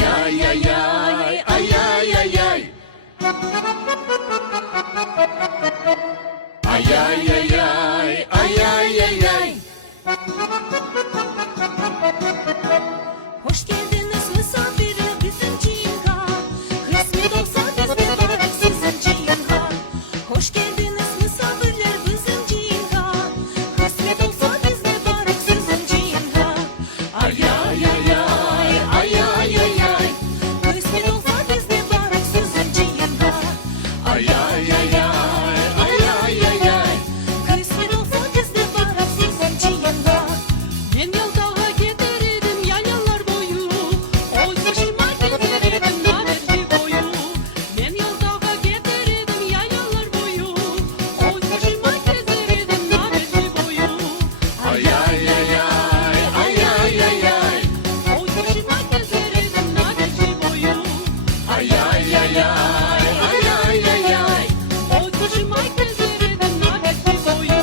Ay ay ay ay ay ay ay ay. Ay ay ay ay ay ay ay ay. Hoş geldiniz misafirler bizim cihan. Kısmet olsa biz de varız sizin cihan. Hoş geldiniz misafirler bizim cihan. Kısmet olsa biz de varız sizin cihan. Ay ay ay ay ay ay ay ay. Kısmet olsa biz de varız sizin cihan. Ay ay ay ay ay ay ay ay. Kısmet olsa biz de varız sizin cihan. Ben yoldağa giderim yaylalar boyu. Oy başıma gezerim namerli boyu. Ben yoldağa giderim yaylalar boyu. Oy başıma gezerim namerli boyu. Ay ay ay ay ay ay ay ay. Oy başıma gezerim namerli boyu. Ay ay ay ay ay ay ay ay. Oy başıma gezerim namerli boyu.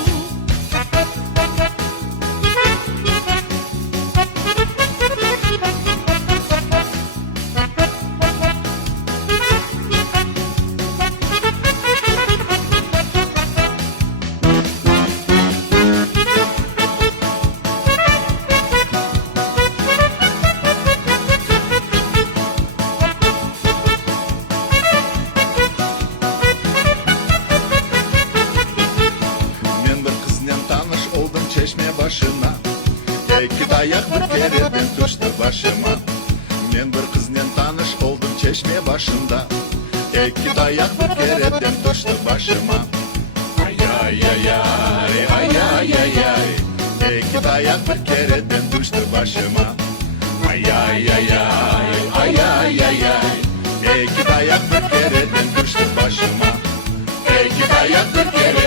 Men bir kızla tanış oldum çeşme başına. İki dayak bir kereden düştü başıma. Men bir kızla tanış oldum çeşme başında. İki dayak bir kereden düştü başıma. Ay ay ay ay ay ay ay ay. İki dayak bir kereden düştü başıma. Ay ay ay ay ay ay ay ay. İki dayak bir kereden düştü başıma. İki dayak bir kere